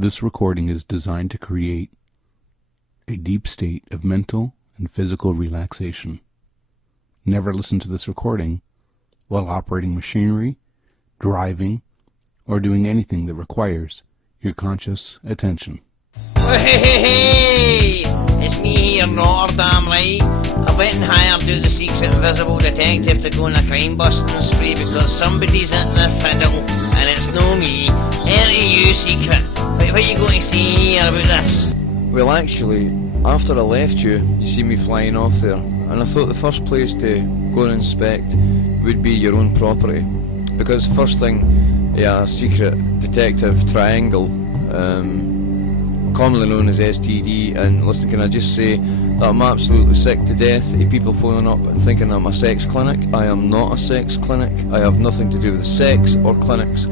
This recording is designed to create a deep state of mental and physical relaxation. Never listen to this recording while operating machinery, driving, or doing anything that requires your conscious attention. Hey! It's me here in Rotterdam, right? I went and hired out the secret invisible detective to go on a crime busting spree because somebody's in the fiddle, and it's no me. Enter you, secret. What are you going to say here about this? Well, actually, after I left you see me flying off there, and I thought the first place to go and inspect would be your own property, because first thing, a secret detective triangle, commonly known as STD, and listen, can I just say that I'm absolutely sick to death of people phoning up and thinking I'm a sex clinic. I am not a sex clinic. I have nothing to do with sex or clinics.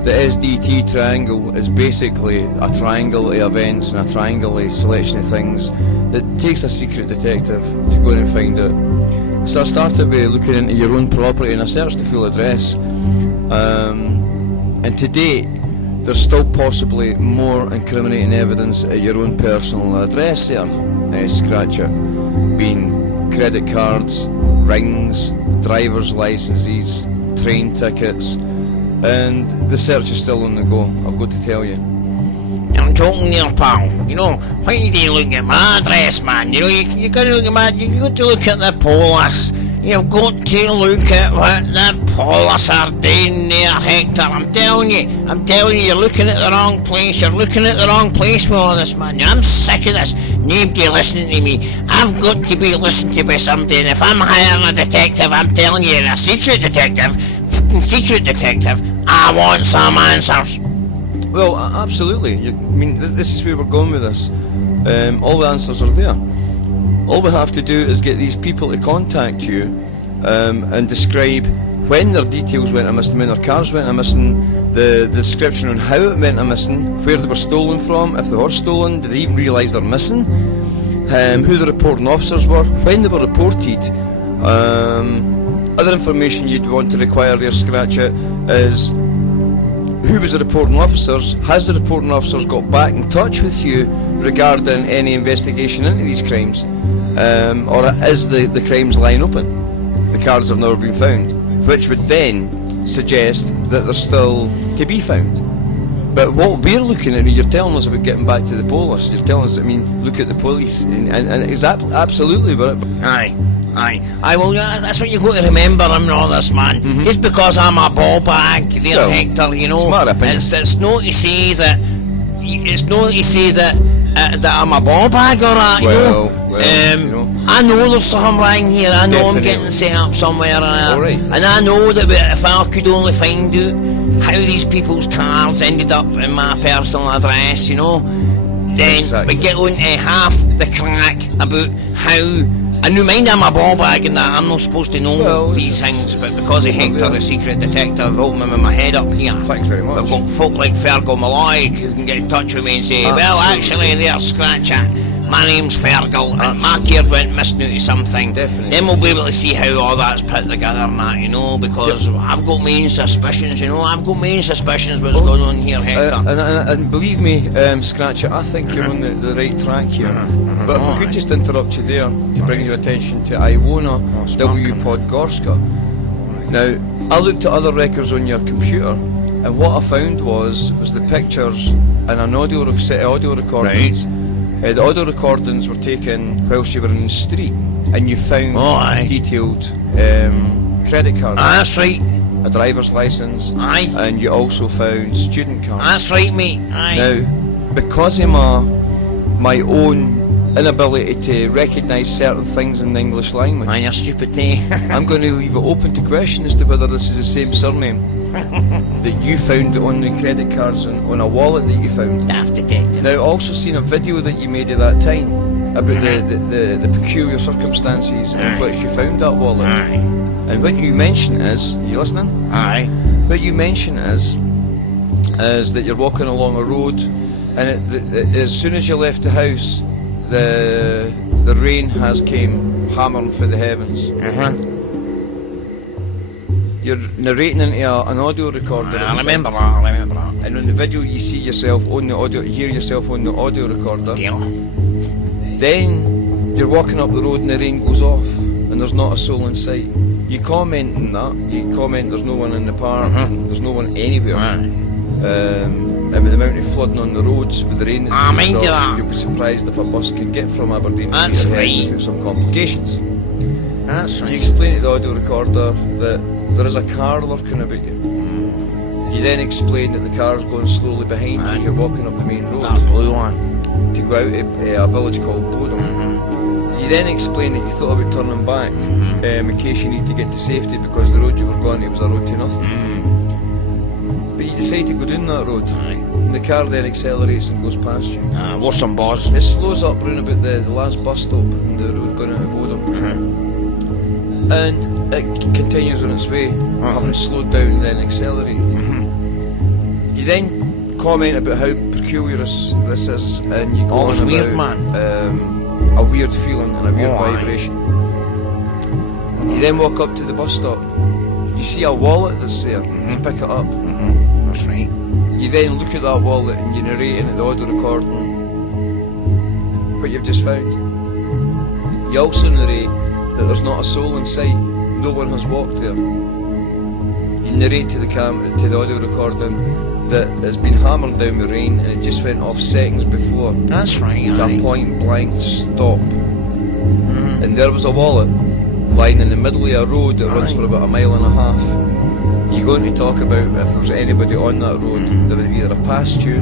The SDT triangle is basically a triangle of events and a triangle of selection of things that takes a secret detective to go in and find out. So I started by looking into your own property and I searched the full address, and to date there's still possibly more incriminating evidence at your own personal address there, Scratcher, being credit cards, rings, driver's licenses, train tickets, and the search is still on the go, I've got to tell you. I'm joking there, pal. You know, why do you look at my address, man? You know, you got to look at you got to look at the police. You've got to look at what the police are doing there, Hector. I'm telling you, you're looking at the wrong place. You're looking at the wrong place with all this, man. I'm sick of this. Nobody listening to me. I've got to be listened to by somebody, and if I'm hiring a detective, I'm telling you, a secret detective, I want some answers. Well, absolutely. I mean, this is where we're going with this. All the answers are there. All we have to do is get these people to contact you and describe when their details went missing, when their cars went missing, the description on how it went missing, where they were stolen from, if they were stolen, did they even realise they're missing, who the reporting officers were, when they were reported. Other information you'd want to require there, Scratcher, is who was the reporting officers, has the reporting officers got back in touch with you regarding any investigation into these crimes, or is the crimes lying open? The cards have never been found, which would then suggest that they're still to be found. But what we're looking at, you're telling us about getting back to the police, you're telling us, look at the police, and it's absolutely, but Aye, well, that's what you've got to remember in all this, man. Mm-hmm. Just because I'm a ball bag there, well, Hector, you know, it's not to say that that I'm a ball bag or that, you know. I know there's something wrong here. I know definitely. I'm getting set up somewhere, and I know that if I could only find out how these people's cards ended up in my personal address, you know, then we get on to half the crack about how. And you mind I'm a ball bag and that I'm not supposed to know these things, but because of Hector, the secret detective, helped me with my head up here. Thanks very much. We've got folk like Fergal Malloy who can get in touch with me and say, well, actually, there's Scratcher. My name's Fergal, and my kid went missing out of something. Definitely. Then we'll be able to see how all that's put together and that, you know, because I've got my own suspicions, you know, what's going on here, Hector. And believe me, Scratcher, I think you're on the right track here. But if I could just interrupt you there to bring your attention to Iwona W. Podgorska. Now, I looked at other records on your computer, and what I found was the pictures and an set of audio recordings. Right. The audio recordings were taken whilst you were in the street, and you found detailed credit cards. That's right. A driver's licence. Aye. And you also found student cards. That's right, mate. Aye. Now, because of my own inability to recognise certain things in the English language, Man, you're stupid, eh? I'm going to leave it open to question as to whether this is the same surname that you found on the credit cards on a wallet that you found. Daft detective. Now, I also seen a video that you made at that time about the peculiar circumstances in which you found that wallet. Aye. And what you mention is, are you listening? Aye. What you mention is that you're walking along a road, and as soon as you left the house, the rain has came hammering through the heavens. you're narrating into an audio recorder. I remember that. And on the video you see yourself on the audio, you hear yourself on the audio recorder. Yeah. Then you're walking up the road and the rain goes off and there's not a soul in sight. You comment on that. You comment there's no one in the park, there's no one anywhere. And with the amount of flooding on the roads with the rain that's mind you that. you'll be surprised if a bus could get from Aberdeen to That's Peterhead right. without some complications. That's You right. explain to the audio recorder that there is a car lurking about you. You then explain that the car's going slowly behind you as you're walking up the main road That blue one. to go out to a village called Bodom. You then explain that you thought about turning back in case you need to get to safety because the road you were going to was a road to nothing. But you decide to go down that road and the car then accelerates and goes past you. What's some buzz? It slows up round about the last bus stop on the road going out of Bodom. And it continues on its way, having slowed down and then accelerated. You then comment about how peculiar this is, and you go Oh, it's on weird, about man. a weird feeling and a weird Oh, aye. vibration. You then walk up to the bus stop. You see a wallet that's there. You pick it up. That's right. You then look at that wallet and you narrate in the audio recording what you've just found. You also narrate that there's not a soul in sight. No one has walked there. You narrate to the audio recording that it's been hammered down with rain and it just went off seconds before That's right. to a point blank stop. And there was a wallet lying in the middle of a road that runs for about a mile and a half. You're going to talk about if there was anybody on that road that would either have passed you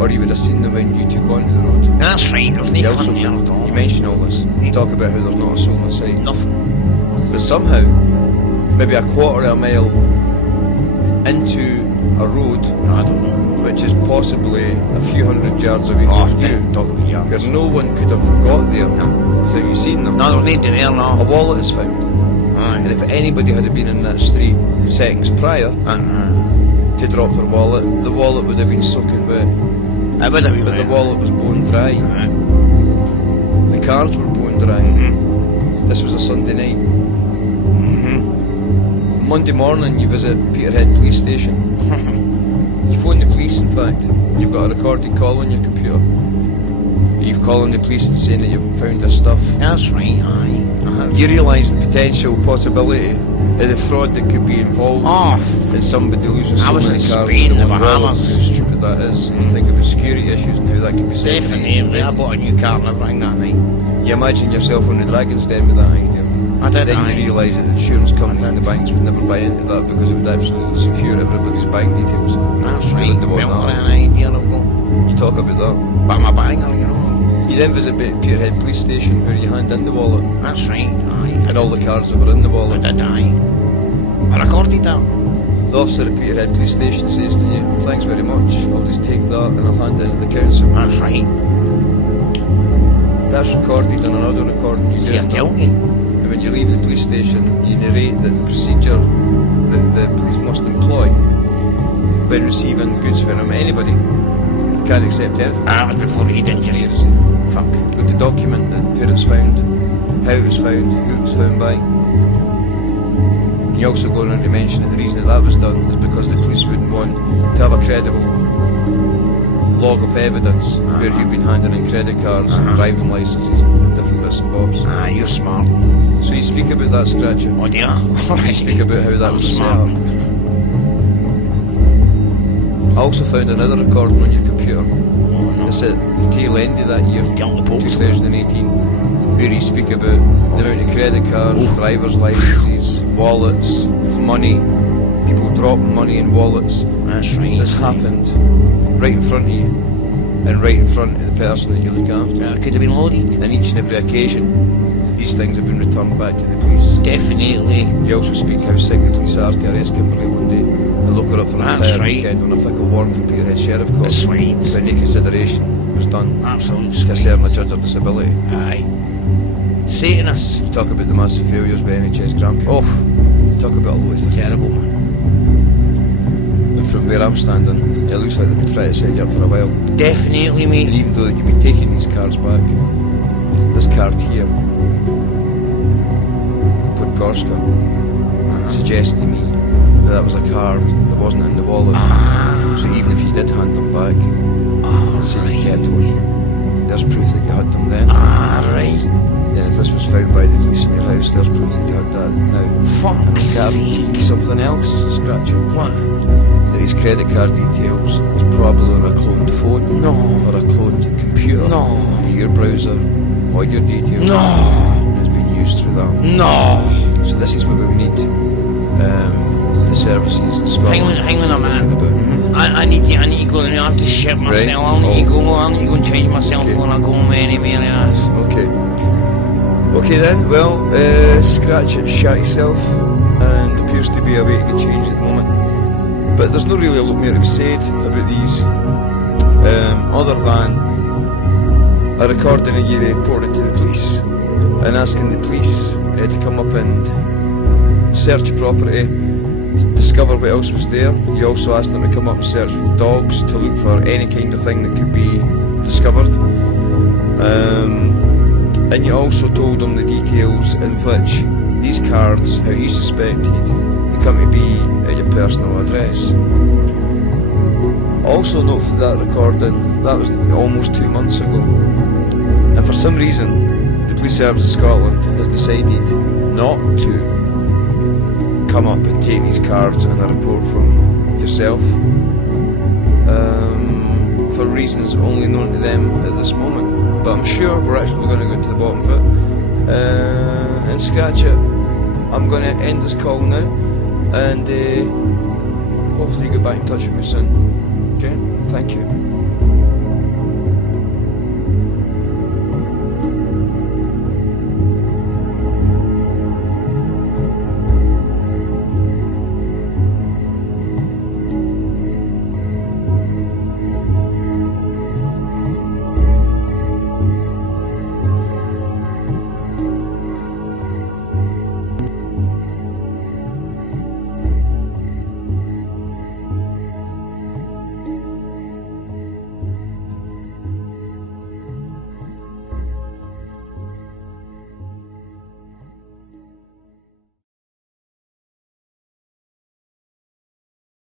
or you would have seen them when you took onto the road. That's right. There's You no also fun there at all. you mention all this. You talk about how there's not a soul in sight. Nothing. But somehow, maybe a quarter of a mile into a road, I don't know. which is possibly a few hundred yards away Oh, from you, totally, yeah. where no one could have got there without you seeing them, No, there's nobody there a now. wallet is found. And Aye. if anybody had been in that street seconds prior to drop their wallet, the wallet would have been soaking wet. I would have been But the right. wallet was bone dry. Aye. The cards were bone dry. This was a Sunday night. Monday morning you visit Peterhead Police Station. You phone the police, in fact. You've got a recorded call on your computer. You've called the police and saying that you've found this stuff. That's right. Aye. You realise the potential possibility of the fraud that could be involved in somebody losing so I was many in cars Spain, into the one wallet. Bahamas. How stupid that is. And you think about security issues and how that could be said. Definitely. I bought a new car and everything that night. You imagine yourself on the Dragon's Den with that idea. I did. Then Aye. you realise that the insurance companies and the banks would never buy into that because it would absolutely secure everybody's bank details. That's right. They wouldn't Well, want an idea of go. You talk about that. But I'm a banger, you know. You then visit Peterhead Police Station where you hand in the wallet That's right. Aye. and all the cards that were in the I wallet. did. Aye. I recorded that. The officer at Peterhead Police Station says to you, "Thanks very much, I'll just take that and I'll hand it in to the council." That's right. That's recorded on another recording. You See, get I it. tell you. And when you leave the police station, you narrate that the procedure that the police must employ when receiving goods from anybody. You can't accept anything. That was before he'd injury. Fuck. Got to document where it's found, how it was found, who it was found by. You also go on to mention that the reason that was done is because the police wouldn't want to have a credible log of evidence where you've been handing in credit cards, driving licences, different bits and bobs. Ah, you're smart. So you speak about that scratcher. Oh dear. You speak about how that was set smart. up. I also found another recording on your computer. It's at the tail end of that year, Down the post. 2018, where you speak about the amount of credit cards, driver's licences, wallets, money, people dropping money in wallets. That's right. This happened right in front of you and right in front of the person that you look after. It could have been loaded. And each and every occasion, these things have been returned back to the police. Definitely. You also speak how sick the police are to arrest Kimberly one day and look her up for an That's entire right. weekend on a fickle warrant from Peterhead Sheriff Court. The swines. When no consideration was done Absolute to certain a judge of disability. Aye. Satanists. You talk about the massive failures by NHS Grampian. Oh, You talk about all the things. terrible, man. And from where I'm standing, it looks like they've been trying to set you up for a while. Definitely, And mate. even though you've been taking these cards back, this card here, Podgorska, suggest to me that that was a card that wasn't in the wallet. So even if you did hand them back, say you kept one, there's proof that you had them then. Right. And if this was found by the police in your house, there's proof that you had that now. Fuck's sake. Something else, Scratcher. What? These credit card details is probably on a cloned phone. No. Or a cloned computer. No. Your browser, all your details. No. Has been used through that. No. So this is what we need. The services in Scotland. Hang on a minute. I need to go and I have to shit myself. I need to go and change myself before I go anywhere else. Okay. Okay then, well, Scratch it, shat yourself, and appears to be a way to get change at the moment. But there's not really a lot more to be said about these, other than a recording of you reported to the police and asking the police to come up and search your property, discover what else was there. You also asked them to come up and search with dogs to look for any kind of thing that could be discovered. And you also told them the details in which these cards, how you suspected, they come to be at your personal address. Also note for that recording, that was almost 2 months ago. And for some reason, the Police Service of Scotland has decided not to come up and take these cards and a report from yourself. For reasons only known to them at this moment. But I'm sure we're actually going to get to the bottom of it. And Scratch it. I'm going to end this call now. And hopefully you get back in touch with me soon. Okay? Thank you.